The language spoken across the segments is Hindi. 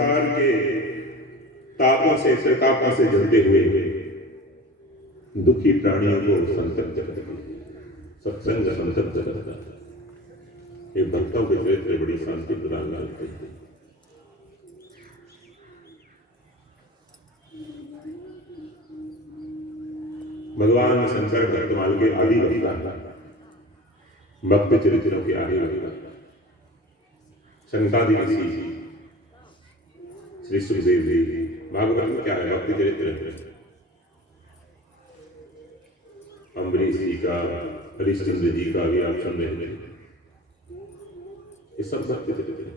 संसार के तापों से त्रितापों से जलते हुए दुखी प्राणियों को संतप्त करती सत्संग संतप्त करता है। ये भक्तों के चरित्र बड़ी शांति प्रदान करते हैं। भगवान शंकर भक्तमाल के आदि वक्ता भक्त चरित्रों के आदि वक्ता शंकादि ऋषि श्री सुखदेव जी। भागवत में क्या है? भक्ति चरित्र। अम्बरीश जी का, हरिश्चंद्र जी का भी आप सुन रहे हैं। ये सब भक्ति चरित्र है।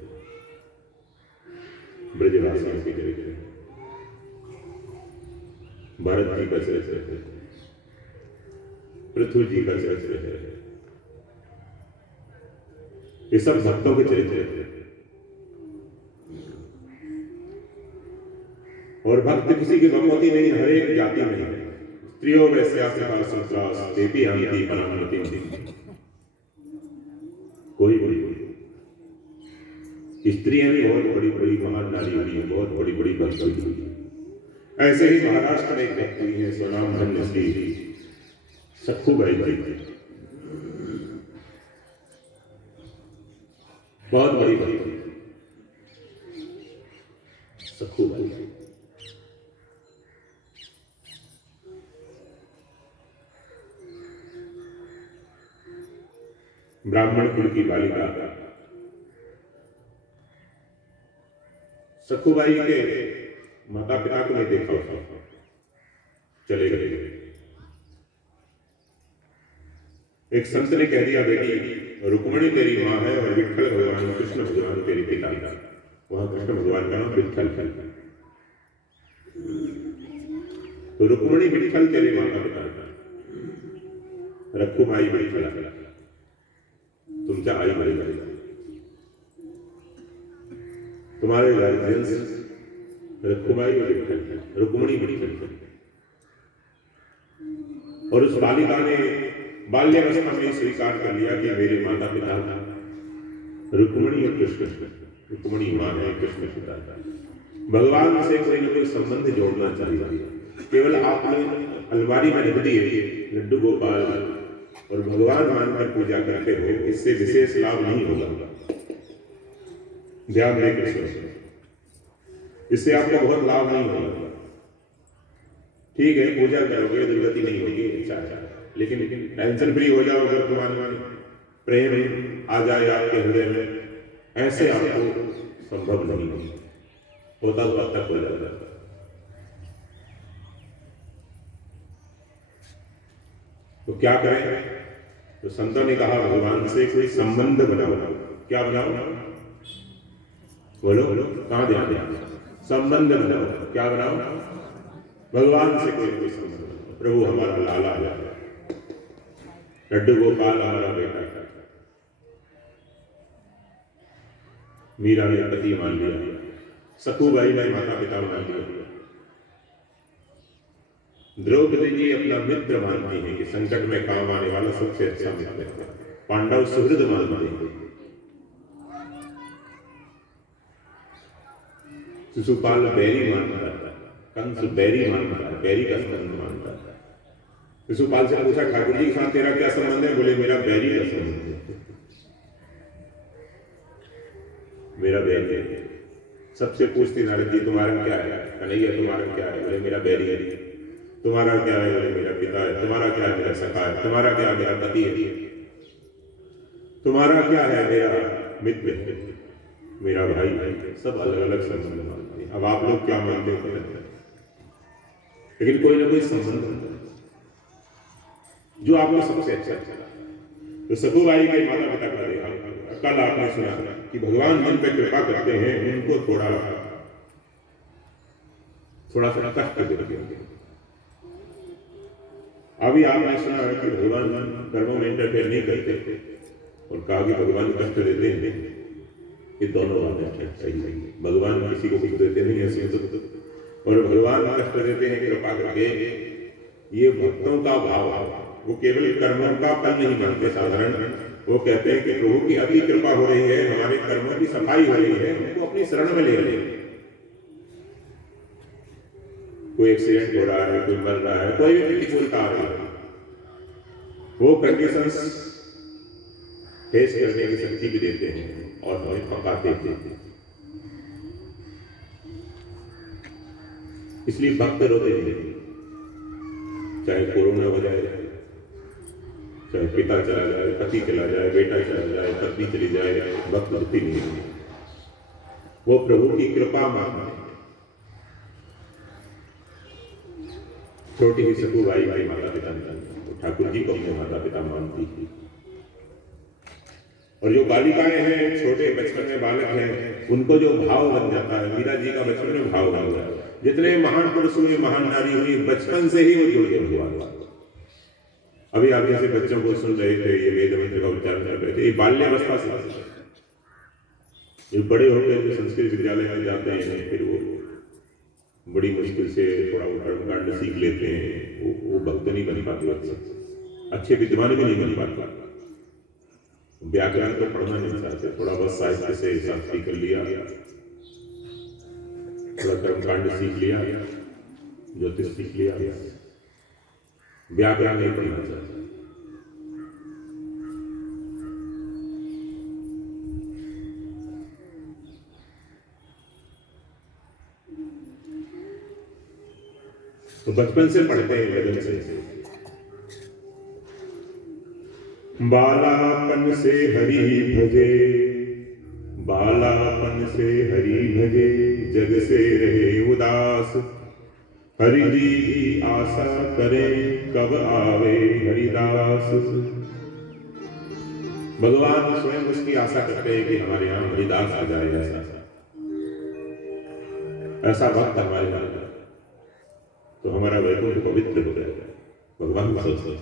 ब्रजवासियों के चरित्र है। भरत जी का चरित्र है, पृथ्वी जी का चरित्र है। ये सब भक्तों के चरित्र है। और भक्त किसी की भगवती नहीं, हर एक जाति में है। स्त्रियों देती हंती परामति कोई स्त्रियां भी बहुत बड़ी बड़ी महान नारी हुई है, बहुत बड़ी बड़ी भक्त हुई है। ऐसे ही महाराष्ट्र में एक व्यक्ति है, स्वनाम धन्य श्री सखूबाई जी, बहुत बड़ी भक्त सखूबाई। ब्राह्मण कुल की बालिका सखूबाई के माता पिता को नहीं देखा, चले गए। एक संत ने कह दिया, बेटी रुक्मणी तेरी माँ है और विट्ठल भगवान कृष्ण भगवान तेरी पिता। वहां कृष्ण भगवान का नाम विट्ठल है। तो रुक्मणी विट्ठल तेरे माता पिता, रखुमाई विट्ठल तुमच्या आई वडील, तुम्हारे गार्जियंस रखुमाई और विट्ठल, रुक्मणी विट्ठल। और उस बालिका ने बाल्यावस्था में स्वीकार कर लिया कि मेरे माता पिता रुक्मणी और कृष्ण, रुक्मणी मां है, कृष्ण पिता है। भगवान से कोई न कोई संबंध जोड़ना चाहिए। केवल आपने अलमारी में रख दिए लड्डू गोपाल और भगवान मानकर पूजा करते हो, इससे विशेष लाभ नहीं होगा। ध्यान दें कृष्ण, इससे आपको बहुत लाभ नहीं होगा। ठीक है, पूजा करोगे, दुर्गति नहीं होगी, अच्छा है, लेकिन टेंशन फ्री हो जाओ। अगर तुम्हारे प्रेम आ जाए आपके हृदय में, ऐसे आपको संभव नहीं होता, तो अब तक हो जाता। तो क्या करें? तो संतों ने कहा भगवान से कोई संबंध बनाओ। क्या बनाओ? बोलो, कहां ध्यान दें? संबंध बनाओ। क्या बनाओ? भगवान से कोई संबंध। प्रभु हमारा लाला है, लड्डू गोपाल हमारा बेटा, मीरा ने पति मान लिया, सखूबाई ने माता पिता मान लिया, द्रौपदी जी अपना मित्र मानती है कि संकट में काम आने वाला सबसे अच्छा मित्र है। पांडव सुहृद मानते हैं। शिशुपाल बैरी मानता है, कंस बैरी मानता है, बैरी का संबंध मानता है। शिशुपाल से पूछा, ठाकुर जी के साथ तेरा क्या संबंध है? बोले, मेरा बैरी का संबंध है, मेरा बैरी है। सबसे पूछती नारद जी, तुम्हारा क्या है? कन्हैया तुम्हारा क्या है? बोले, मेरा बैरी है। तुम्हारा क्या है? बोले, मेरा पिता है। तुम्हारा क्या है? मेरा सखा है। तुम्हारा क्या है? मेरा पति है। तुम्हारा क्या है? मेरा मित्र है, मेरा भाई है। सब अलग अलग संबंध मानते हैं। अब आप लोग क्या मानते हो? लेकिन कोई ना कोई संबंध जो आपको सबसे अच्छा लगा। तो सखूबाई के माता पिता का देखा। कल आपने सुना कि भगवान जिन पे कृपा करते हैं उनको थोड़ा कष्ट देते हैं। अभी आपने सुना है कि भगवान कर्मों में इंटरफेयर नहीं करते और कहा कि भगवान कष्ट देते हैं। ये दोनों बातें सही नहीं है। भगवान किसी को कुछ देते नहीं ऐसे और भगवान कष्ट देते हैं कृपा करके। ये भक्तों का भाव है। वो केवल कर्मों का फल नहीं मानते। साधारण वो कहते हैं कि प्रभु की अति कृपा हो रही है, हमारे कर्मों की सफाई हो रही है, हमको अपनी शरण में ले रहे हैं। कोई एक्सीडेंट हो रहा है, कोई मर रहा है, कोई भी प्रतिकूलता आ रही है, वो कंडीशंस फेस करने की शक्ति भी देते हैं और हमें पकाते थे। इसलिए भक्त रोते नहीं, चाहे कोरोना हो जाए, चाहे पिता चला जाए, पति चला जाए, बेटा चला जाए, पत्नी चली जाए, भक्त दुखी नहीं है। वो प्रभु की कृपा मानते हैं। छोटी ही सखुबाई भाई माता पिता नहीं, ठाकुर जी को अपने माता पिता मानती थी। और जो बालिकाएं हैं, छोटे बचपन में बालक हैं, उनको जो भाव बन जाता है, मीरा जी का बचपन में भाव बन गया। जितने महान पुरुष हुए, महान नारी हुई, बचपन से ही वो जुड़ गए भगवान। अभी आप जैसे बच्चों को सुन रहे थे, ये वेद मंत्र का उच्चारण कर रहे थे, ये बाल्यावस्था से। ये बड़े होकर जो संस्कृत विद्यालय में जाते हैं, फिर वो बड़ी मुश्किल से थोड़ा कर्मकांड सीख लेते हैं, वो भक्त नहीं बन पाते, अच्छे विद्वान भी नहीं बन पाते। व्याकरण तो पढ़ना नहीं चाहते, थोड़ा बस साहित्य से शास्त्री कर लिया, थोड़ा कर्मकांड सीख लिया, ज्योतिष सीख लिया, व्याकरण नहीं पढ़ना चाहते। तो बचपन से पढ़ते हैं लगन से। बालापन से हरि भजे, बालापन से हरि भजे, जग से रहे उदास, हरि जी की आशा करें, कब आवे हरिदास। भगवान स्वयं उसकी आशा करते हैं कि हमारे यहाँ हरिदास आ जाए, ऐसा वक्त हमारे यहाँ, तो हमारा वैकुंठ पवित्र हो जाएगा। भगवान सोचते,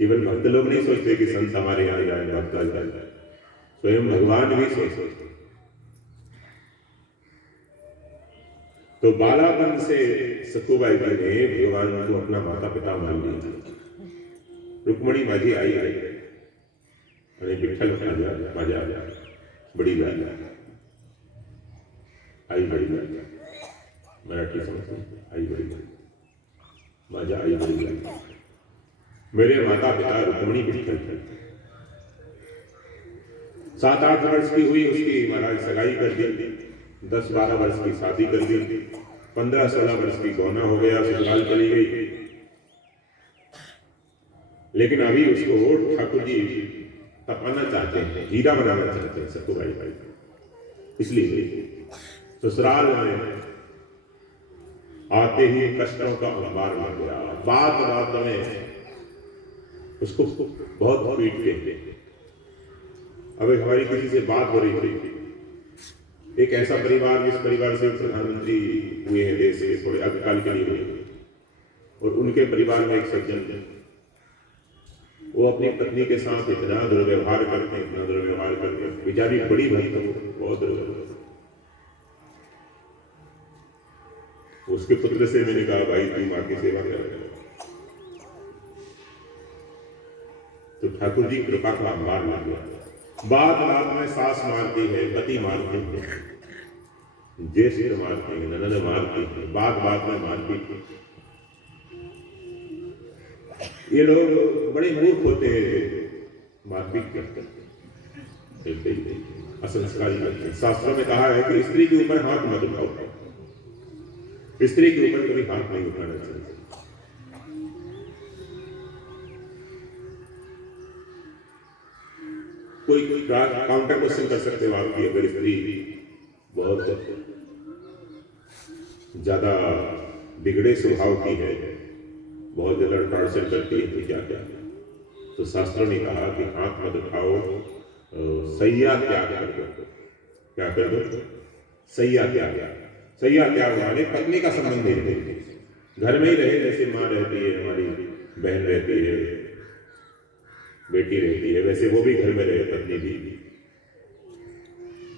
केवल भक्त लोग नहीं सोचते कि संत हमारे यहाँ जाए, भक्त आ जाए, स्वयं भगवान भी सोचते। तो बालापन से सखुबाई ने भगवान को अपना माता पिता मान लिया। रुक्मणी माझी आई अरे विठ्ठल माझा बड़ी गाय आई, बड़ी गाय मराठी समझते, आई बड़ी गाय माझा, आई बड़ी गाय। मेरे माता पिता रुक्मणी विठ्ठल थे। 7-8 वर्ष की हुई उसकी महाराज सगाई कर दी, 10-12 वर्ष की शादी कर दी, 15-16 वर्ष की गौना हो गया, ससुराल चली गई। लेकिन अभी उसको ठाकुर जी तपाना चाहते हैं, हीरा बनाना चाहते हैं सखुबाई भाई। इसलिए ससुराल में आते ही कष्टों का अंबार लग गया। बात में उसको बहुत पीटते थे। अब हमारी किसी से बात हो रही थी, एक ऐसा परिवार जिस परिवार से प्रधानमंत्री हुए हैं देश से, थोड़े अल्पकाल के लिए हुए, और उनके परिवार में एक सज्जन थे, वो अपनी पत्नी के साथ इतना दुर्व्यवहार करते हैं, इतना दुर्व्यवहार करते हैं। बेचारी बड़ी भक्त, बहुत दुर्व्यवहार। उसके पुत्र से मैंने कहा, भाई तुम मां की सेवा कर। तो ठाकुर जी कृपा का अंबार लग गया। बात में सास मारती है, पति मारते हैं, ज्येष्ठ मारते हैं, ननद मारती है, बात में मारती है। ये लोग बड़े मूर्ख होते हैं, मारपीट करते हैं, असंस्कारी करते हैं। शास्त्रों में कहा है कि स्त्री के ऊपर हाथ मत उठाओ, स्त्री के ऊपर कभी हाथ नहीं उठाना चाहिए। कोई काउंटर क्वेश्चन कर सकते हो आपकी, अगर स्त्री बहुत ज्यादा बिगड़े स्वभाव की है, बहुत ज्यादा टार्चर करती है, तो क्या क्या। तो शास्त्रों ने कहा कि हाथ मत उठाओ, सैया त्याग कर दो। क्या कर दो? सैया त्याग। सैया त्याग माने पत्नी का संबंध नहीं रहे, घर में ही रहे, जैसे माँ रहती है, हमारी बहन रहती है, बेटी रहती है, वैसे वो भी घर में रहे, पत्नी भी।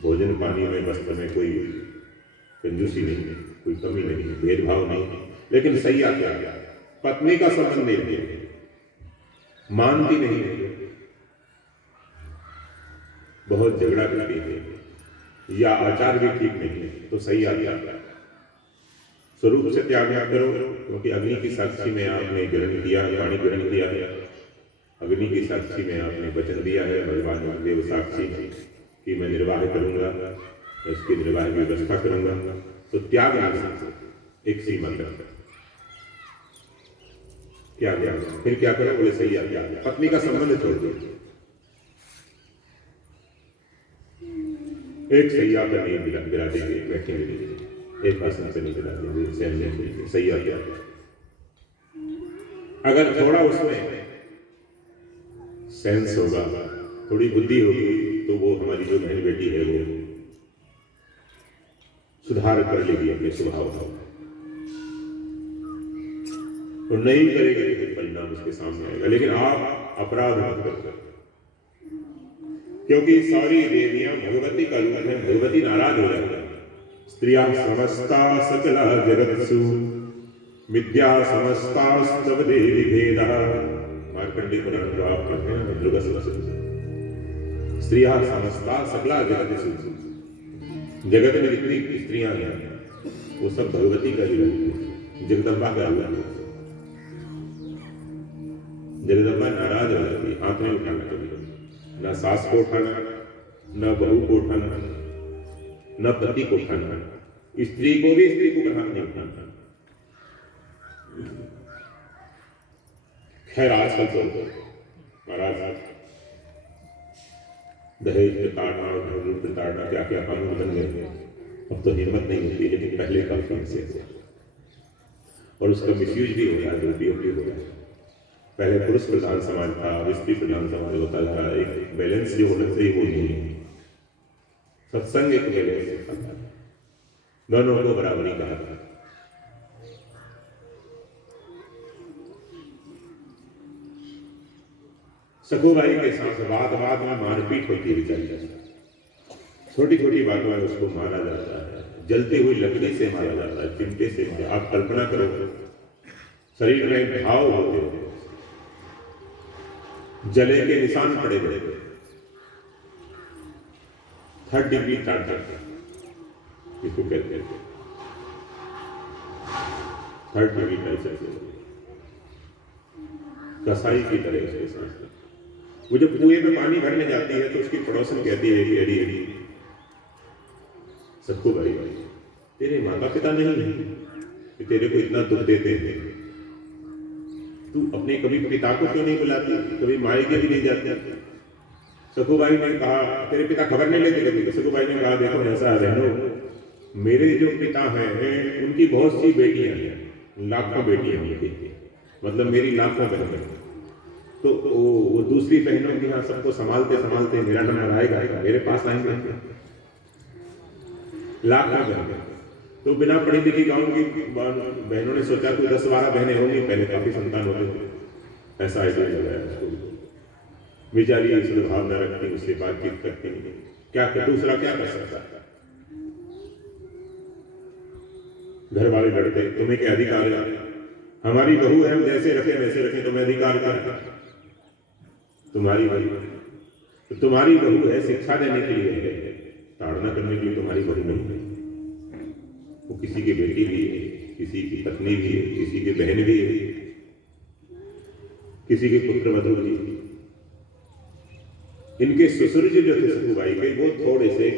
भोजन पानी में वस्त्र में कोई कंजूसी नहीं, कोई कमी नहीं, भेदभाव नहीं, लेकिन सैया त्याग, पत्नी का संबंध नहीं रहे, मानती नहीं है, बहुत झगड़ा करती है, या आचार भी ठीक नहीं है, तो सैया त्याग। स्वरूप से त्याग ना करो, क्योंकि अग्नि की साक्षी में आपने ग्रहण किया है, वाणी ग्रहण किया है। अग्नि की साक्षी में आपने वचन दिया है, भगवान महादेव साक्षी कि मैं निर्वाह करूंगा, इसकी निर्वाह की व्यवस्था करूंगा। तो त्याग ना सकते, एक सीमा तक क्या क्या फिर क्या करो, बोले सही है, क्या पत्नी का संबंध छोड़ दो, एक सैया पर नहीं गिरा देंगे, बैठेंगे एक आसन से नहीं गिरा देंगे, सहन देंगे, सैया क्या। अगर थोड़ा उसमें सेंस होगा, थोड़ी बुद्धि होगी, तो वो हमारी जो बहन बेटी है वो सुधार कर लेगी अपने स्वभाव का। तो नहीं करेगी तो परिणाम उसके सामने आएगा। लेकिन आप अपराध मत करो, क्योंकि सारी देवियां भगवती का रूप है, भगवती नाराज हो जाएगी। स्त्रिया समस्ता सकला जगत्सु विद्या समस्ता स्तव देवी भेद। मार्कंडेय पुराण जो आप पढ़ते हैं दुर्गा सप्तशती, स्त्रिया समस्ता सकला जगत्सु, जगत में जितनी स्त्रियां हैं वो सब भगवती का ही रूप है, जगदम्बा का रूप है। जगदम्बा नाराज हो जाती है, हाथ नहीं उठाना कभी, ना सास को उठाना, न बहू को उठाना, न पति को उठाना, स्त्री को भी स्त्री को हाथ नहीं उठाना। खैर आजकल तो महाराज दहेज प्रताड़ना और घरेलू प्रताड़ना क्या क्या कानून बन गए, अब तो हिम्मत नहीं होती, लेकिन पहले काफी से और उसका मिसयूज भी हो रहा है, दुरुपयोग भी हो रहा है। पहले पुरुष प्रधान समाज था, अब स्त्री प्रधान समाज होता जा रहा है। एक बैलेंस जो होना चाहिए वो नहीं है। सत्संग एक बैलेंस था, दोनों को बराबरी कहा था। सखुबाई के साथ बात में मारपीट होती है बेचारी, छोटी छोटी बातों में उसको मारा जाता है, जलती हुई लकड़ी से मारा जाता है, चिमटे से। आप कल्पना करो, शरीर में घाव होते हैं, जले के निशान पड़े गए, 3rd डिग्री टार्चर इसको कहते हैं, 3rd डिग्री टार्चर, कसाई की तरह उसके साथ। वो जब कुएं में पानी भरने जाती है तो उसकी पड़ोसन कहती है कि अड़ी अड़ी सखुबाई, तेरे माता पिता नहीं है कि तेरे को इतना दुख देते हैं, तू अपने कभी पिता को क्यों नहीं बुलाती, कभी माई के भी नहीं जाती। सखुबाई ने कहा तेरे पिता खबर नहीं लेते कभी। सखुबाई ने कहा देखो ऐसा है बहनों, मेरे जो पिता हैं उनकी बहुत सी बेटियां हैं, लाखों बेटियां उनकी, मतलब मेरी लाखों बहनें, तो वो दूसरी बहनों की यहाँ सबको संभालते संभालते मेरा नंबर आएगा, मेरे पास आएंगे लाखों बहनें। तो बिना पढ़ी लिखी गाँव की बहनों ने सोचा कि 10-12 बहनें होंगी, पहले काफी संतान होते थे, ऐसा आइडिया लगाया। बेचारी सद्भावना रखती, उससे बातचीत करती, क्या दूसरा क्या कर सकता है। घर वाले लड़ते, तुम्हें क्या अधिकार है, हमारी बहू है, हम जैसे रखें वैसे रखें, तुम्हें अधिकार क्या है, तुम्हारी बहू तो तुम्हारी बहू है, शिक्षा देने के लिए है, ताड़ना करने के लिए तुम्हारी बहू नहीं है। वो किसी की बेटी भी है, किसी की पत्नी भी है, किसी की बहन भी है, किसी के पुत्र वधू भी। इनके ससुर जी जो थे सखुबाई के, वो थोड़े से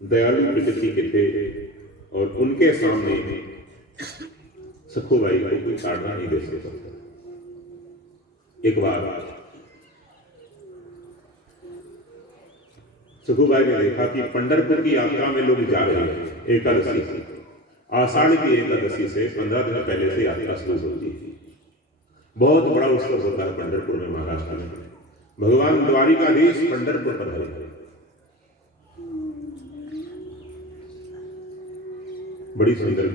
दयालु प्रकृति के थे और उनके सामने सखुबाई को कोई ताड़ना नहीं दे सकता। एक बार सखुबाई ने देखा कि पंढरपुर की यात्रा में लोग जा रहे हैं, एकादशी, आषाढ़ की एकादशी से 15 दिन पहले से यात्रा शुरू होती है। बहुत बड़ा उत्सव होता है पंढरपुर में, महाराष्ट्र में। भगवान द्वारिकाधीश पंढरपुर पर है, बड़ी सुंदर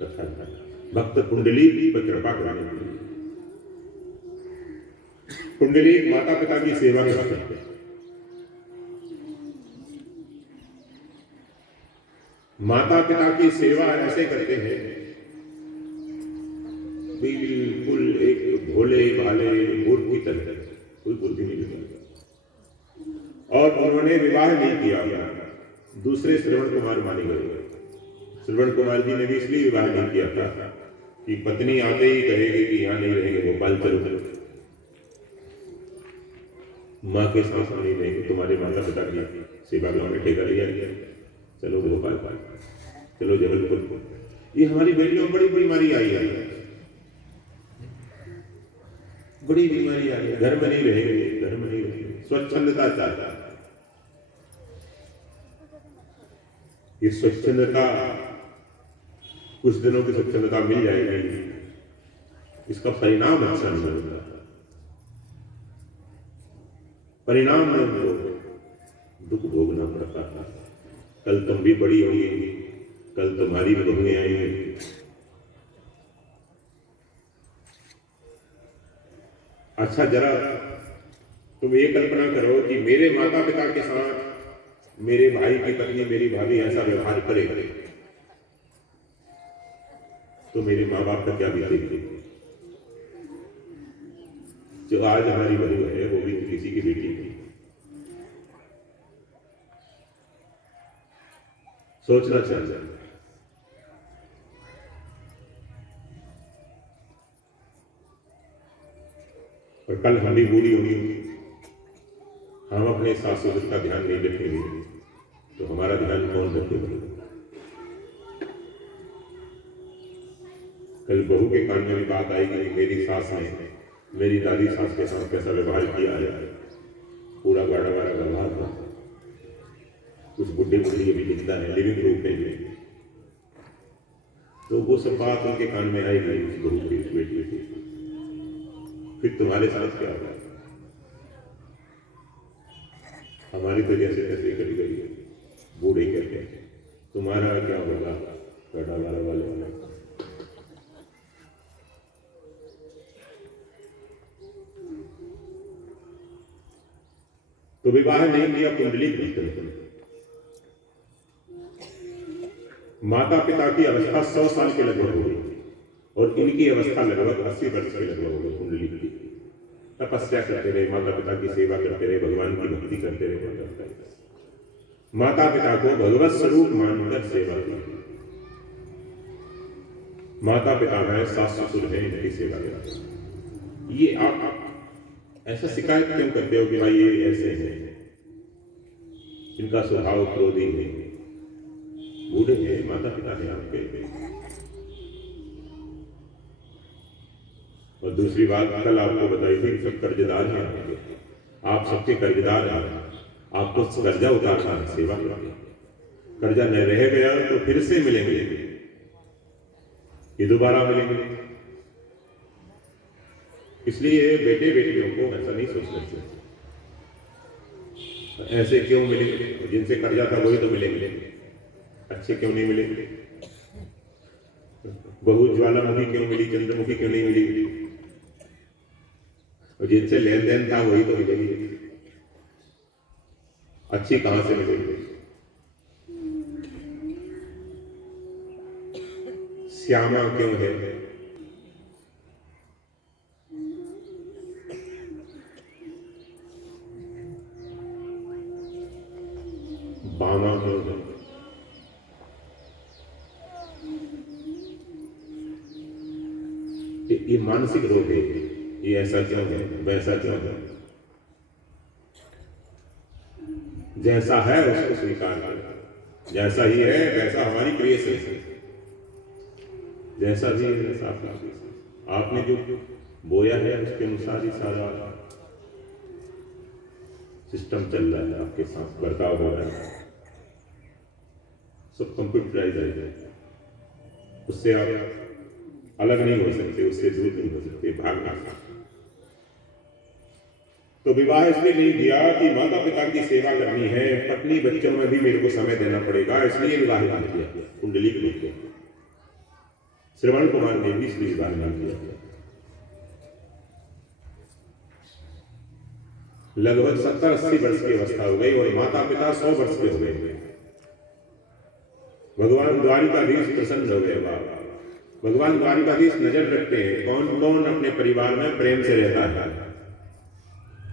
कथा है। भक्त कुंडली पर कृपा कराने के लिए, कुंडली माता पिता की सेवा करते हैं। माता पिता की सेवा ऐसे करते हैं बिल्कुल एक भोले भाले मूर्ख की तरह, कोई बुद्धि नहीं लगाता। और उन्होंने विवाह नहीं किया, दूसरे श्रवण कुमार माने गए, श्रवण कुमार जी ने भी इसलिए विवाह नहीं किया था कि पत्नी आते ही कहेगी कि यहाँ नहीं रहेंगे, भोपाल चलो, माँ के साथ नहीं रहेंगे, तुम्हारे माता पिता की सेवा में हमने ठेका लिया, चलो भोपाल, चलो जबलपुर। ये हमारी बेटियों में बड़ी बीमारी आई है, बड़ी बीमारी आई है। घर में नहीं रहेंगे, घर में नहीं रहेंगे, स्वच्छंदता चाहता। ये स्वच्छंदता कुछ दिनों की स्वच्छंदता मिल जाएगी, इसका परिणाम अच्छा नहीं होता, परिणाम में हमको दुख भोगना पड़ता था। कल तुम भी बड़ी होगी, कल तुम्हारी भी बहुएं आएंगी। अच्छा जरा तुम ये कल्पना करो कि मेरे माता पिता के साथ मेरे भाई की पत्नी, मेरी भाभी ऐसा व्यवहार करे तो मेरे माँ बाप का क्या बीतेगी। जो आज हमारी बहू है वो भी किसी की बेटी थी। सोचना चाहिए। और कल हम भी बूढ़ी होंगी, हम अपने सास ससुर का ध्यान नहीं रखेंगे तो हमारा ध्यान कौन रखेगा। कल बहू के कान में भी बात आएगी, मेरी सास ने मेरी दादी सास के साथ कैसा व्यवहार किया है, पूरा गाढ़ा वाला व्यवहार था। कुछ बुढ़े बुढ़ी अभी लिखता है लिविंग रूप में, तो वो सब बात उनके कान में आएगी उस बहू की, उस बेटी की। फिर तुम्हारे साथ क्या होगा। हमारी तो जैसे तैसे करी गई है बूढ़े करके, तुम्हारा क्या होगा गाढ़ा वाला वाले। तो विवाह नहीं किया कुंडली की। माता पिता की अवस्था 100 साल के लगभग हो गई और इनकी अवस्था लगभग 80 वर्ष के लगभग हो गई। कुंडली की तपस्या करते रहे, माता पिता की सेवा करते रहे, भगवान की भक्ति करते रहे, माता पिता को भगवत स्वरूप मानकर सेवा की। माता पिता है, सास ससुर है, इनकी सेवा करते। ये आप ऐसा शिकायत क्यों करते हो कि भाई ये ऐसे हैं, इनका स्वभाव क्रोधी है, बूढ़े हैं, माता पिता है आपके। और दूसरी बात कल आपको बताई थी, सब कर्जदार हैं आपके, आप सबके कर्जदार हैं, आपको कर्जा उतारना है, सेवा करना। कर्जा न रह गया तो फिर से मिलेंगे, ये दोबारा मिलेंगे। इसलिए बेटे बेटियों को ऐसा नहीं सोचना चाहिए ऐसे क्यों मिलेंगे, जिनसे कर्जा था वही तो मिलेंगे, अच्छे क्यों नहीं मिलेंगे। बहू ज्वालामुखी क्यों मिली, चंद्रमुखी क्यों नहीं मिली, और जिनसे लेन देन था वही तो मिलेगी, अच्छी कहां से मिलेगी। श्यामा क्यों है, बामा क्यों है, ये मानसिक रोग है, ये ऐसा क्यों है, वैसा क्यों है। जैसा है उसको स्वीकार कर, जैसा ही है वैसा हमारी क्रिएशन है, जैसा भी है वैसा आपने जो बोया है उसके अनुसार ही सारा सिस्टम चल रहा है, आपके साथ बर्ताव हो रहा है, सब कंप्यूटराइज है। उससे आप अलग नहीं हो सकते, उससे दूर नहीं हो सकते, भागना। तो विवाह इसलिए नहीं किया कि माता पिता की सेवा करनी है, पत्नी बच्चों में भी मेरे को समय देना पड़ेगा, इसलिए विवाह नहीं किया। कुंडली के लिए श्रवण कुमार ने भी इसलिए विवाह नहीं किया। लगभग 70-80 वर्ष की अवस्था हो गई और माता पिता 100 वर्ष के हो गए। भगवान द्वारिकाधीश प्रसन्न हो गए। बाबा भगवान द्वारिकाधीश नजर रखते हैं कौन कौन अपने परिवार में प्रेम से रहता है,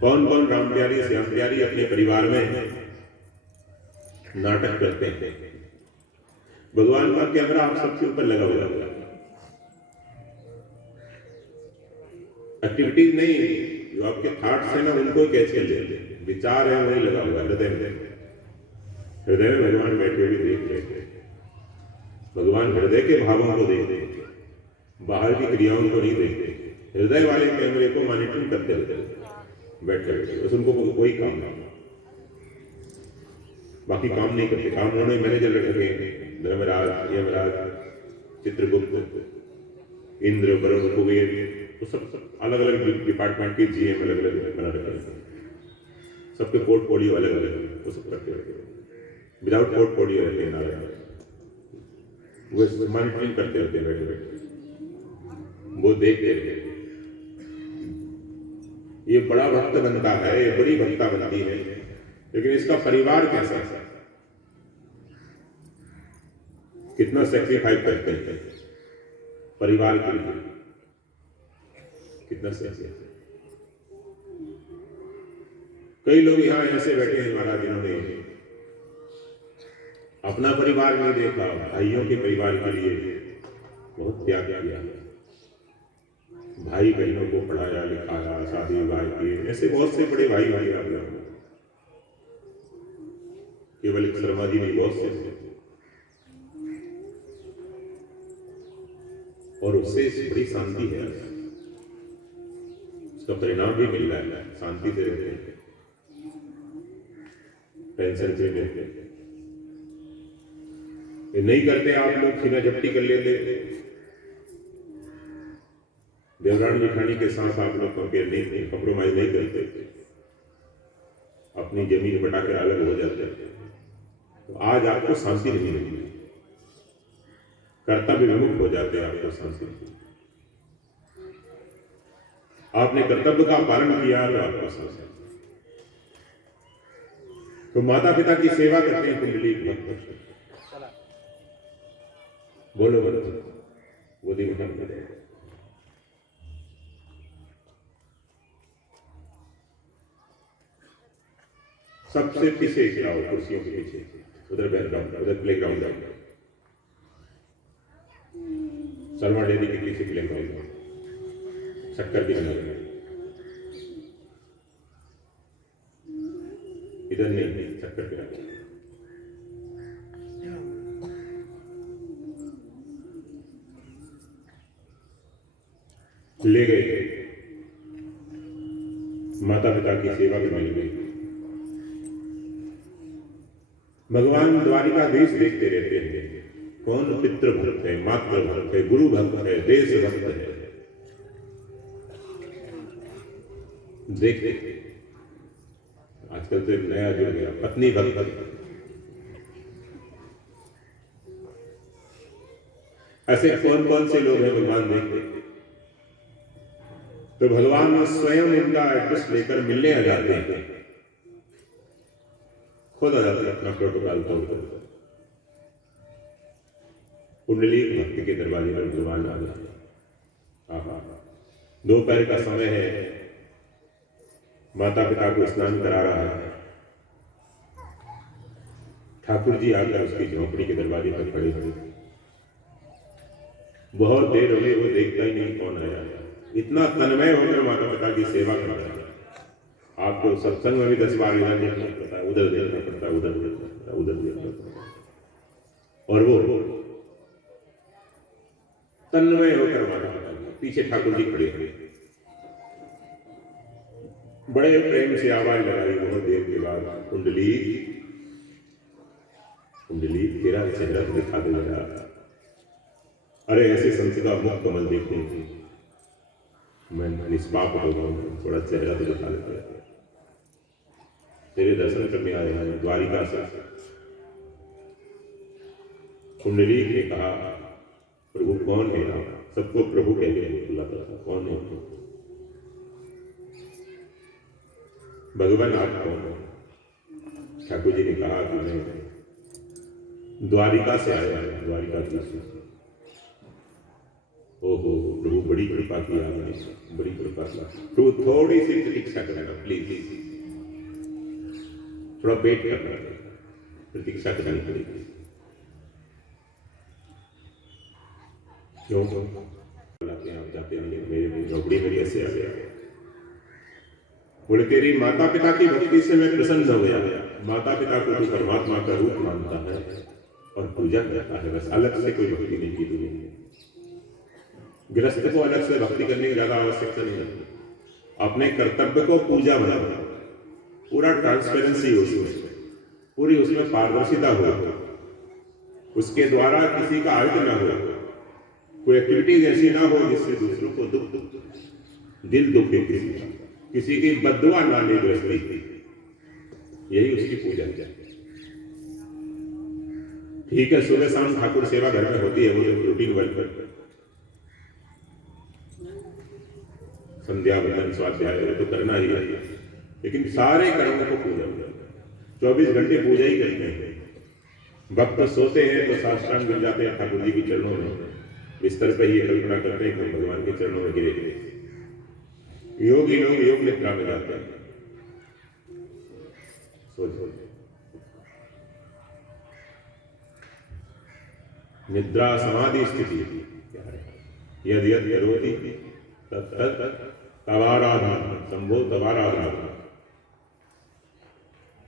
कौन कौन राम प्यारी श्याम प्यारी अपने परिवार में नाटक करते हैं। भगवान का कैमरा आप सबके ऊपर लगा हुआ है। एक्टिविटीज नहीं, जो आपके थॉट्स है ना उनको कैच कर लेते, विचार है वही लगा हुआ हृदय में। हृदय में भगवान बैठे हुए देख रहे हैं। भगवान हृदय के भावों को देखते हैं, बाहर की क्रियाओं को नहीं देखते। हृदय वाले कैमरे को मॉनिटरिंग करते रहते बैठे बैठे, बस उनको कोई काम नहीं, बाकी काम नहीं करते। काम उन्होंने मैनेजर रखे, धर्मराज, यमराज, चित्रगुप्त, इंद्र, वरुण, कुबेर, तो सब अलग अलग डिपार्टमेंट के जीएम अलग अलग बना रखे हैं। सबके पोर्टफोलियो अलग अलग, वो सब रखे रहते हैं। विदाउट पोर्टफोलियो रहते हैं नारायण, वो मॉनिटरिंग करते रहते हैं बैठे बैठे, वो देखते रहते हैं। ये बड़ा भक्त बनता है, ये बड़ी भक्ता बनती है, लेकिन इसका परिवार कैसा है, कितना सेक्रीफाइस करते हैं परिवार के लिए, कितना सेक्रीफाइस। कई लोग यहाँ ऐसे बैठे हैं महाराज, जिन्होंने अपना परिवार नहीं देखा, भाइयों के परिवार के लिए बहुत त्याग किया, भाई बहनों को पढ़ाया लिखाया, शादी विवाह किए। ऐसे बहुत से बड़े भाई भाई आप लोग, केवल एक शर्मा जी नहीं, बहुत से, और उससे बड़ी शांति है, उसका परिणाम भी मिल रहा है, शांति से रहते हैं, टेंशन से रहते हैं। ये नहीं करते आप लोग, सीना झपटी कर लेते। देवरानी जेठानी के साथ आप लोग कंपेयर नहीं, कंप्रोमाइज नहीं करते, अपनी जमीन बटाकर अलग हो जाते, तो आज आपको शांति नहीं मिलेगी, कर्तव्य विमुख हो जाते हैं, आपको शांति। आपने कर्तव्य का पालन किया तो आपको शांति। तो माता पिता की सेवा करते हैं कुंडली भक्त, बोलो बोलो, वो दिन उठा दे। सबसे पीछे जाओ, कुर्सियों के पीछे, उधर बैकग्राउंड, उधर प्ले ग्राउंड है, सलमान डेरी के पीछे प्ले ग्राउंड, शक्कर की नगर, इधर नहीं, शक्कर के नगर। ले गए, माता पिता की सेवा भी मिल गई। भगवान द्वारिका देश देखते रहते हैं, कौन पितृ भक्त है, मातृ भक्त है, गुरु भक्त है, देश भक्त है, देखते। आजकल तो एक नया जुड़ गया, पत्नी भक्त। ऐसे कौन कौन से लोग हैं भगवान देखते। तो भगवान स्वयं इनका एड्रेस लेकर मिलने आ जाते हैं, खुद आ जाते हैं अपना प्रोटोकॉल तोड़कर। कुंडली भक्त के दरवाजे पर भगवान आ जाते हैं। दोपहर का समय है, माता पिता को स्नान करा रहा है, ठाकुर जी आकर उसकी झोंपड़ी के दरवाजे पर खड़े हुए। बहुत देर हो गई, वो देखता ही नहीं कौन आया। इतना तन्मय होकर माता पिता की सेवा कर रहा है। आपको सत्संग में भी 10 बार इधर देखना पड़ता है, उधर देखना पड़ता है, उधर देखना पड़ता है, उधर देखना पड़ता है, और वो तन्मय होकर माता पिता, पीछे ठाकुर जी खड़े खड़े, बड़े प्रेम से आवाज लगाई बहुत देर के बाद, कुंडली कुंडली तेरा चेहरा दिखा दे मेरा। अरे ऐसे संत का मुख कमल देखते हैं, मैं निष्पाप हो गया हूँ, थोड़ा चेहरा तो दिखा देता है। तेरे दर्शन करने आए हैं द्वारिका से। कुंडली ने कहा, प्रभु कौन है आप? सबको प्रभु कहते हैं, अल्लाह ताला कौन है? भगवान आप कौन है? ठाकुर जी ने कहा कि मैं द्वारिका से आया है, द्वारिका की। ओहो प्रभु बड़ी कृपा की आपने, बड़ी कृपा की। प्रभु थोड़ी सी प्रतीक्षा करना प्लीज, थोड़ा वेट करना, प्रतीक्षा करनी पड़ेगी। क्यों बुलाते आप जाते नहीं, मेरी झोपड़ी में कैसे आ गया? बोले तेरी माता पिता की भक्ति से मैं प्रसन्न हो गया। माता पिता को तू परमात्मा का रूप मानता है और पूजा करता है, बस अलग से कोई भक्ति नहीं की तूने। गृहस्थ को अलग से भक्ति करने की ज्यादा आवश्यकता नहीं है, अपने कर्तव्य को पूजा बना, पूरा ट्रांसपेरेंसी हो उसमें, पूरी उसमें पारदर्शिता हो, उसके द्वारा किसी का अर्थ ना हो, कोई एक्टिविटीज ऐसी ना हो जिससे दूसरों को दिल दुखे, किसी की बद्दुआ ना ले गृहस्थी, यही उसकी पूजा है। ठीक है, सुबह शाम ठाकुर सेवा घर में होती है, वो रूटीन वर्क पर संध्या वंदन स्वाध्याय तो करना ही है, लेकिन सारे कर्मों को पूजा, 24 घंटे पूजा ही करते हैं। भक्त सोते हैं तो साष्टांग गिर जाते हैं ठाकुर जी के चरणों में, बिस्तर पर ये कल्पना करते हैं कि भगवान के चरणों में गिरे। योगी लोग योग निद्रा में जाते हैं। सोचो, निद्रा समाधि स्थिति क्या है? यद यद करोति तत् तवाराधना, संभो तवाराधना।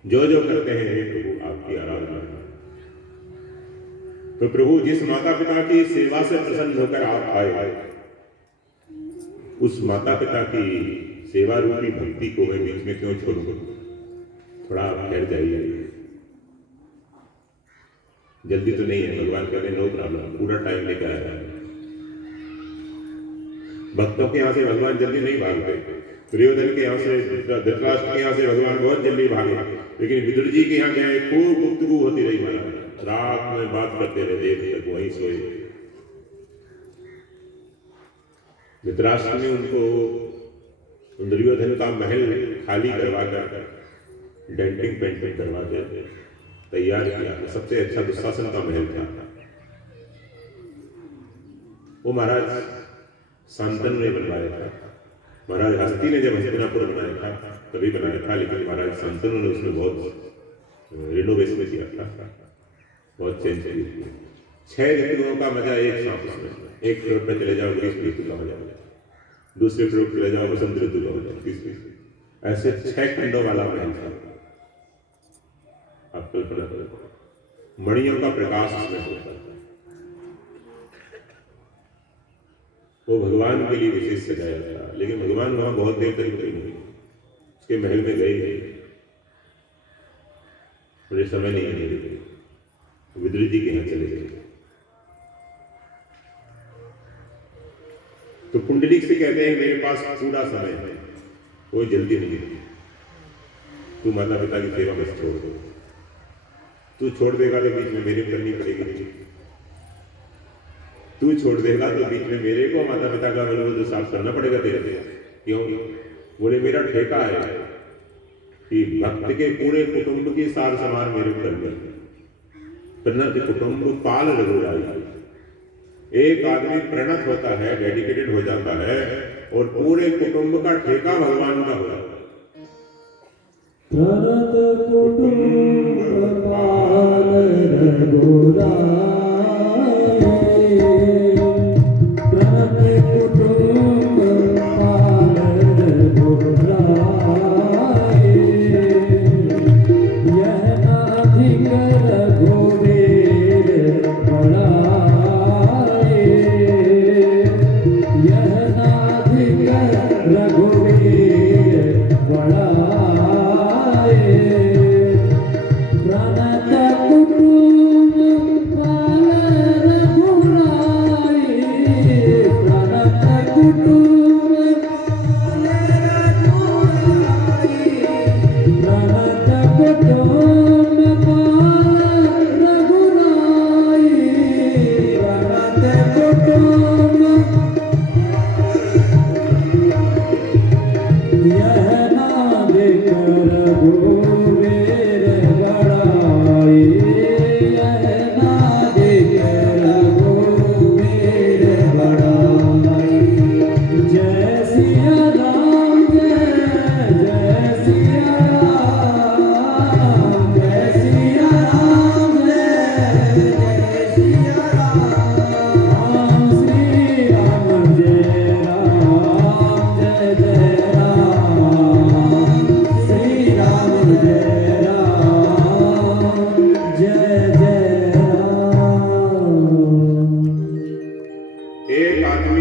जो जो करते हैं हे प्रभु आपकी आराधना। तो प्रभु जिस माता पिता की सेवा से प्रसन्न होकर आप आए, उस माता पिता की सेवा रूपी भक्ति को मैं बीच में क्यों छोड़ूं? थोड़ा ठहर जाइए, जल्दी तो नहीं है। भगवान कहते नो प्रॉब्लम, पूरा टाइम लेकर आया है। भक्तों के यहाँ से भगवान जल्दी नहीं भागते। दुर्योधन के यहाँ से, धृतराष्ट्र के यहाँ से भगवान बहुत जल्दी भागे, लेकिन विदुर जी के यहाँ क्या है, खूब गुफ्तगू होती रही, महाराज रात में बात करते रहे, देर तक वहीं सोए। धृतराष्ट्र ने उनको दुर्योधन का महल खाली करवा कर डेंटिंग पेंटिंग करवा के तैयार किया। सबसे अच्छा दुशासन का महल था वो, महाराज शांतनु ने बनवाया था। महाराज हस्ती ने जब हस्तिनापुर बनाया था तभी बनाया था, लेकिन महाराज शांतनु ने उसमें बहुत रिनोवेशन किया था, बहुत चेंज किया। 6 ऋतुओं का मजा एक साथ उसमें। एक फ्लोर पे चले जाओ ग्रीष्म ऋतु का मजा, दूसरे फ्लोर पे चले जाओ बसंत ऋतु का मजा, तीसरी, ऐसे 6 खंडों वाला महल था। आप कल्पना करो, मणियों का प्रकाश उसमें होता है। वो भगवान के लिए विशेष सजाया था, लेकिन भगवान वहां बहुत देर तक नहीं हुई। उसके महल में गए, मुझे समय नहीं है, विदुर जी के यहाँ चले गए। तो कुंडलिक से कहते हैं मेरे पास पूरा समय है, कोई जल्दी नहीं है, तू माता पिता की सेवा बस छोड़ दो। तू छोड़ देगा तो बीच में मेरे करनी पड़ेगी, तू छोड़ देगा तो बीच में मेरे को माता पिता का तो साफ करना पड़ेगा तेरे से। क्यों? बोले मेरा ठेका है कि भक्त के पूरे कुटुंब की सार संभाल मेरे ऊपर में। प्रणत कुटुंब पाल रघुराई। एक आदमी प्रणत होता है, डेडिकेटेड हो जाता है, और पूरे कुटुंब का ठेका भगवान का होता है। प्रणत कुटुंब पाल रघुराई, प्रणत कुटुंब पाल रघुराई, यह नाधिक रघुवीर बड़ाई, यह नाधिक रघुवीर बड़ाई। प्रणत कुटुंब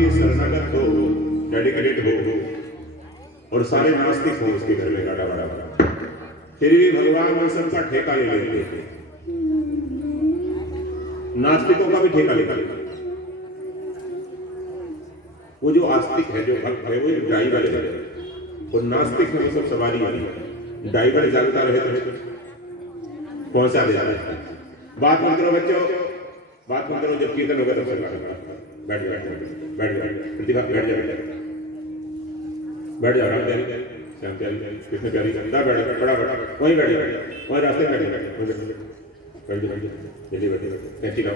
भी शरणागत हो, डेडिकेटेड हो और सारे नास्तिक हो उसके घर में गाड़ा वाड़ा, फिर भी भगवान उन सबका ठेका ले लेते थे, नास्तिकों का भी ठेका लेता है। वो जो आस्तिक है, जो भक्त है, वो ड्राइवर है, और नास्तिक है वो सब सवारी वाली है। ड्राइवर जागता रहे तो पहुंचा दे जाता है। बात मत करो बच्चों, बात मत करो, जब कीर्तन होगा तब बैठ जाओ, बैठ जाओ, प्रतिभा बैठ जाओ, बैठ जाओ, राम प्यारी, श्याम प्यारी, कृष्ण प्यारी, बैठ बड़ा बड़ा वहीं बैठ जाओ, वहीं रास्ते में बैठ जाओ, जल्दी बैठे, कैंची लाओ,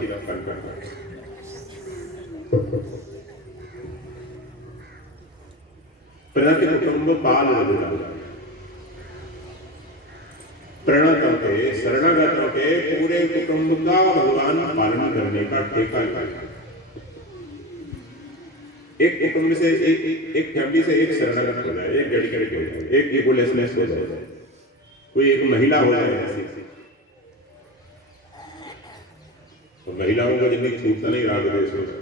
प्रणत कुटुंब पाल रघुला, प्रणतों के, शरणागतों के पूरे कुटुंब का भगवान पालन करने का ठेका लिया। एक कुटुंब से एक फैमिली से एक शरणागत हो जाए, एक डेडिकेटेड हो जाए, एक इगोलेसनेस हो जाए, कोई एक महिला हो जाए ऐसी, तो महिलाओं का जिंदगी छूटता नहीं राग देश में।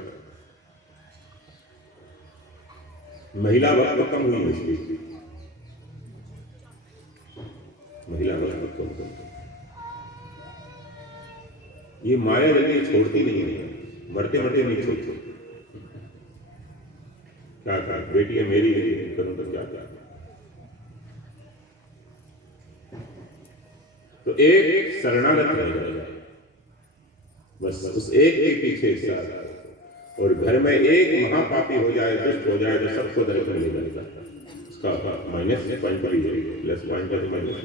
महिला वक्त कम हुई इसकी, महिला वक्त कम, ये माया जल्दी छोड़ती नहीं है, मरते मरते नहीं छोड़ती। क्या बेटी है मेरी, करूं तो क्या क्या। तो एक शरणागत रह जाएगा बस, उस एक के पीछे साथ, और घर में एक महापापी हो जाए, दुष्ट हो जाए, तो सबको दर्द ले जाएगा। उसका माइनस पॉइंट भी है, प्लस पॉइंट है, माइनस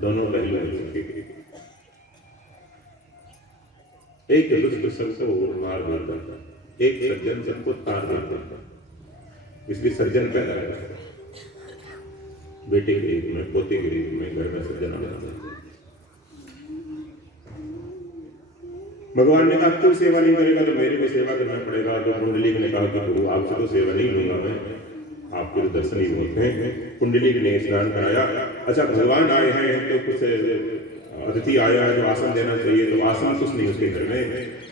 दोनों पहलू हैं। एक दुष्ट सबको मार देता, एक सज्जन सबको तार देता। इसलिए सज्जन पैदा है, बेटे के रूप में, पोते के रूप में घर में सज्जन आना। भगवान ने कहा तू सेवा नहीं करेगा तो मेरे को सेवा करना पड़ेगा। जो कुंडली ने कहा कि प्रभु आपसे तो सेवा नहीं लूंगा मैं, आपके तो दर्शन ही होते हैं। कुंडली ने स्नान कराया। अच्छा भगवान आए हैं तो कुछ अतिथि आया है, जो आसन देना चाहिए, तो आसन कुछ नहीं उसके घर में,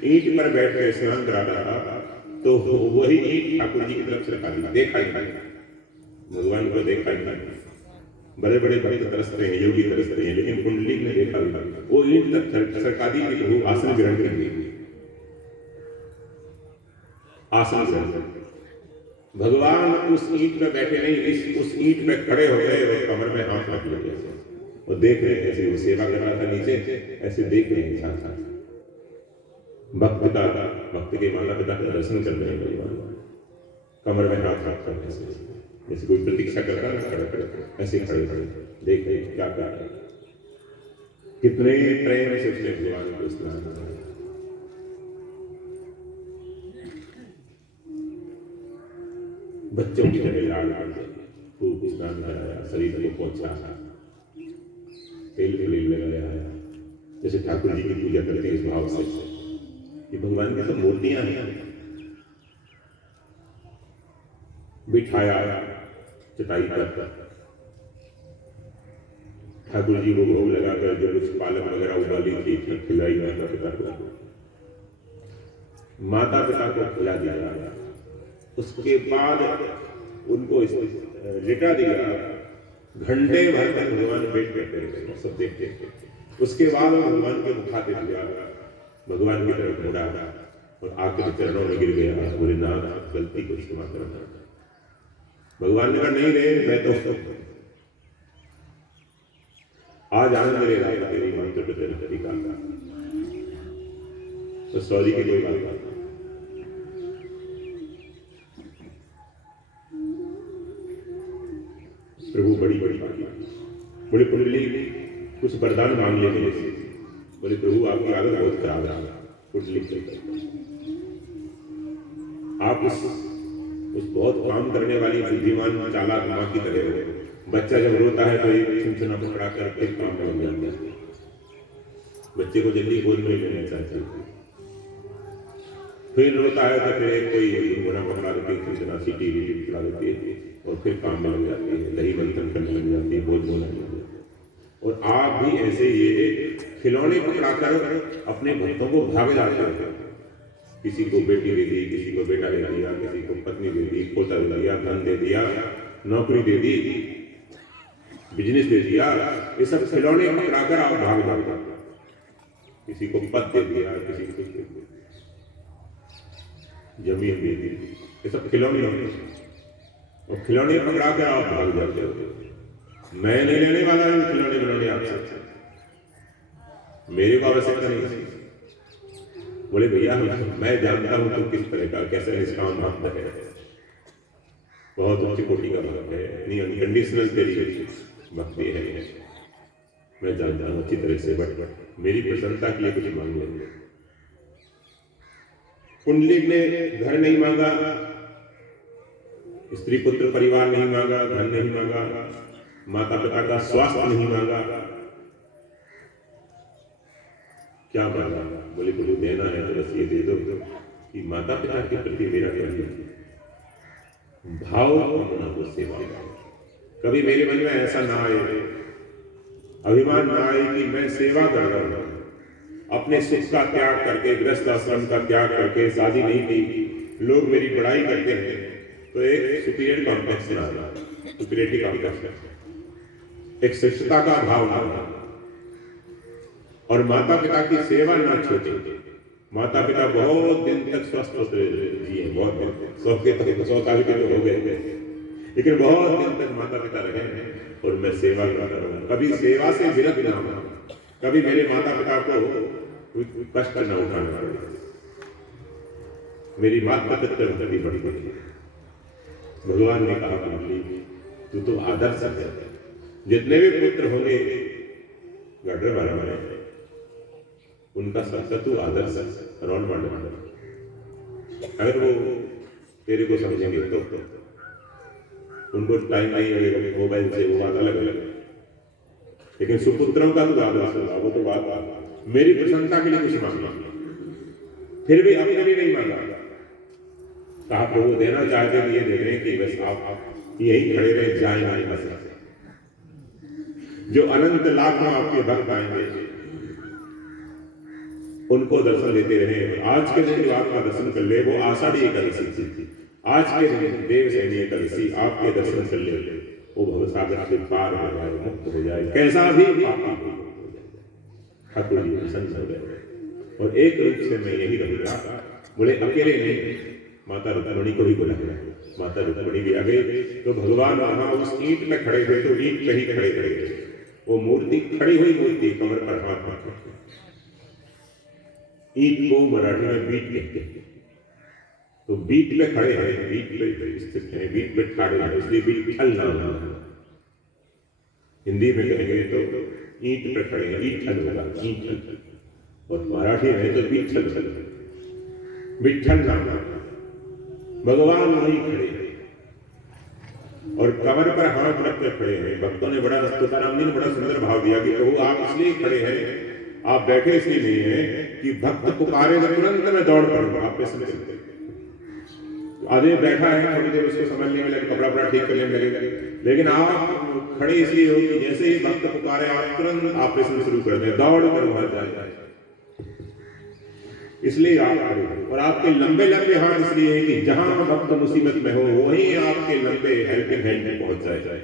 ईंट पर बैठ कर स्नान करा रहा था, तो वही ईंट ठाकुर जी की तरफ से रखा दी, देखा ही नहीं, भगवान को देखा ही नहीं। बड़े बड़े भक्त तरसते हैं, योगी तरसते हैं, लेकिन कुंडली ने देखा भी नहीं, वो ईंट तक सरका दी कि प्रभु आसन ग्रहण करेंगे, आसन ग्रहण करेंगे। भगवान उस ईंट में बैठे नहीं, उस ईंट में खड़े हो गए और कमर में हाथ रख लिए, और देख रहे हैं, ऐसे वो सेवा कर रहा था नीचे, ऐसे देख रहे हैं साथ साथ। भक्त के माता पिता का दर्शन कर रहे हैं भगवान, कमर में हाथ रख कर, ऐसे जैसे कोई प्रतीक्षा करता है, खड़े खड़े ऐसे खड़े खड़े देख रहे क्या कर रहे, कितने प्रेम से उसने भगवान को स्नान कराया। बच्चों की तरह लाड खूब स्नान कराया, शरीर को पहुंचा, तेल लगाया, जैसे ठाकुर जी की पूजा करते हैं इस भाव से। ये भगवान की सब मूर्तियां हैं। बिठाया चटाई पर, ठाकुर जी को भोग लगाकर जो कुछ पालक वगैरह उबाली थी खिलाई माता पिता को, माता पिता को खिला दिया। उसके बाद उनको लिटा दिया, घंटे भर तक भगवान पेट करते सब देखते थे। उसके बाद भगवान के मुखाते दिया, भगवान की तरफ मुड़ा और आकर चरणों में गिर गया, बोले नाथ गलती को क्षमा करना। भगवान ने कहा नहीं रे, मैं तो आज आनंद ले रहा था तेरी मंत्र पे तेरे तरीका का, तो सॉरी की कोई बात नहीं। प्रभु बड़ी बड़ी बात बोले, कुंडली कुछ वरदान मांग ले मेरे से। बोले प्रभु आपकी आदत बहुत खराब है, कुंडली आप उस बहुत काम करने वाली बुद्धिमान चालाक माँ की तरह हो। बच्चा जब रोता है तो एक छुनछुना पकड़ा कर फिर काम में लग जाता है, बच्चे को जल्दी गोद में लेना चाहते, फिर रोता है तो फिर कोई गुना पकड़ा देती है, छुनछुना सीटी पकड़ा देती है और फिर काम में लग जाती है, दही मंथन करने लग जाती है, बहुत बोलने लग जाती है। और आप भी ऐसे ये खिलौने पकड़ाकर अपने भक्तों को भाग जाते हो। किसी को बेटी दे दी, किसी को बेटा दे दिया, किसी को पत्नी दे दी, पोता दे दिया, धन दे दिया, नौकरी दे दी, बिजनेस दे दिया। ये सब खिलौने पकड़ाकर आप भाग जाओ। किसी को पद दे दिया, किसी को जमीन दे दी, ये सब खिलौने होते हैं और खिलौने पकड़ाकर आप भाग जाते हो। मैं नहीं लेने वाला हूं खिलौने बनाने आपसे, मेरे को आवश्यकता नहीं। बोले भैया मैं जानता हूं तुम किस तरह का, कैसे निष्काम भक्त है, बहुत उच्च कोटि का भक्त है, इतनी अनकंडीशनल तेरी भक्ति है, मैं जानता हूं अच्छी तरह से। बट मेरी प्रसन्नता के लिए कुछ मांग लेंगे। पुंडलिक ने घर नहीं मांगा, स्त्री पुत्र परिवार नहीं मांगा, धन नहीं मांगा, माता पिता का स्वास्थ्य नहीं मांगा, क्या मांगा? बोले गुरु देना है तो बस ये दे दो कि माता पिता के प्रति मेरा भाव होना, वो सेवा। कभी मेरे मन में ऐसा ना आए, अभिमान ना आए कि मैं सेवा कर रहा हूं, अपने सुख का त्याग करके, गृहस्थ आश्रम का त्याग करके, शादी नहीं की, लोग मेरी बड़ाई करते हैं तो एक सुपीरियर कॉम्प्लेक्स ना आना, सुपीरियरिटी कॉम्प्लेक्स, एक श्रेष्ठता का भाव ना, और माता पिता की सेवा ना छोड़े। माता पिता बहुत दिन तक स्वस्थ होते जिए, बहुत दिन तक, 100 साल के तो हो गए, लेकिन बहुत दिन तक माता पिता रहे हैं और मैं सेवा करता रहूं। कभी सेवा से विरत ना होना, कभी मेरे माता पिता को कष्ट न उठाना पड़े। मेरी माता पिता बड़ी बड़ी बड़ी भगवान ने कहा कि तू तो आदर्श है, जितने भी पुत्र होंगे गढ़ बराबर है, उनका सबका तू आदर्श है, रोल मॉडल। अगर वो तेरे को समझेंगे तो उनको टाइम नहीं लगेगा, मोबाइल से वो बात अलग अलग है, लेकिन सुपुत्रों का तो आदर्श होगा, वो तो बात मेरी प्रसन्नता के लिए कुछ मांगा, फिर भी अपने लिए नहीं मांगा। कहा प्रभु देना चाहते थे ये दे रहे कि बस आप यही खड़े रहे, जाए ना बस। जो अनंत लाखों आपके भक्त आएंगे उनको दर्शन देते रहे। आज के दिन जो आपका दर्शन कर ले, वो आषाढ़ी एकादशी थी, आज के दिन देवशयनी एकादशी आपके दर्शन कर ले, वो भवसागर से पार हो जाए, मुक्त हो जाए, कैसा भी पापी हो जाए, ठाकुर जी प्रसन्न हो गए। और एक रूप से मैं यही रहूंगा। बोले अकेले नहीं, माता रुक्मणी को भी बुलाया। माता रुक्मणी भी आ गई तो भगवान वहां उस ईंट में खड़े थे, तो ईंट पे ही खड़े थे। वो मूर्ति खड़ी हुई मूर्ति, कमर पर हाथ रखे, ईंट को मराठी में बीट कहते हैं। तो बीट पे खड़े हैं, बीट पे स्थित हैं, बीट पे खड़े हैं, इसलिए बीट छल नाम है। हिंदी में कहेंगे तो ईंट पे खड़े हैं, ईंट होगा, ईंट, और मराठी में तो बीट छल, विठल नाम है। भगवान वहीं खड़े हैं और कमर पर हाथ रख कर खड़े हैं। भक्तों ने बड़ा, तुकाराम जी ने बड़ा सुंदर भाव दिया कि प्रभु आप इसलिए खड़े हैं, आप बैठे इसलिए नहीं है कि भक्त पुकारे तो तुरंत मैं दौड़ पड़ूंगा, आप पे समझ सकते। आदमी बैठा है, थोड़ी देर उसको समझने में लगे, कपड़ा वपड़ा ठीक करने में लगे, लेकिन आप खड़े इसलिए हो कि जैसे ही भक्त पुकारे आप तुरंत ऑपरेशन शुरू कर दें, दौड़ कर वहां जाए, इसलिए आप खड़े हो। और आपके लंबे लंबे हाथ इसलिए है कि जहां भक्त मुसीबत में हो वहीं आपके लंबे हेल्पिंग हैंड पहुंच जाए,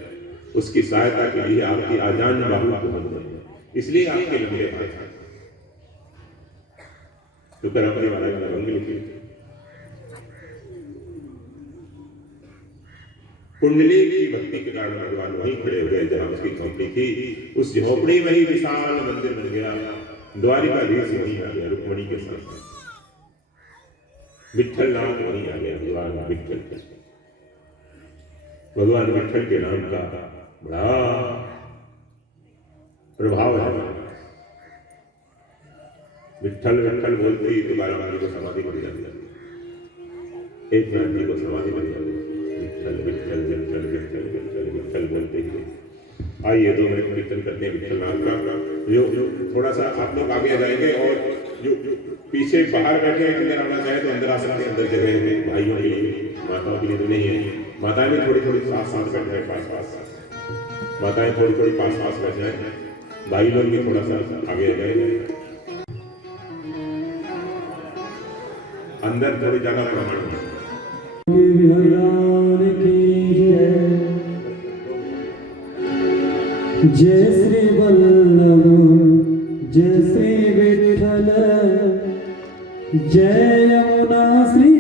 उसकी सहायता के लिए आपकी आजान बाहु पहुंच जाए, इसलिए आपके लंबे हाथ। तो कर अपने वाला भंग लिखिए। कुंडली की भक्ति के कारण भगवान वहीं खड़े हो गए जहां उसकी झोपड़ी थी। उस झोपड़ी में ही विशाल मंदिर बन गया, द्वारिकाधीश वहीं आ गया रुक्मणी के साथ, विठल नाम वहीं आ गया, भगवान विठल। भगवान विठल के नाम का बड़ा प्रभाव है। विठल विठल बोलते ही तुकाराम जी को समाधि बन जाती है, एक नाथ जी को समाधि बन जाती है। विठल विठल विठल विठल विठल विठल बोलते ही आइए 2 मिनट कीर्तन करते हैं विठल नाम का। जो थोड़ा सा आप लोग आगे आ जाएंगे और जो पीछे बाहर बैठे हैं, अंदर आना चाहे तो अंदर आ सकते हैं। अंदर जगह है भाइयों के लिए, माताओं के लिए तो नहीं है। माताएं भी थोड़ी थोड़ी साथ साथ बैठ जाए, पास पास माताएं थोड़ी थोड़ी पास पास बैठ जाए, भाई लोग भी थोड़ा सा आगे आ जाएंगे। अंदर थोड़ी जगह प्रमाण भगवान की जय श्री वल्लभ जय श्री विठ्ठल जय यमुना श्री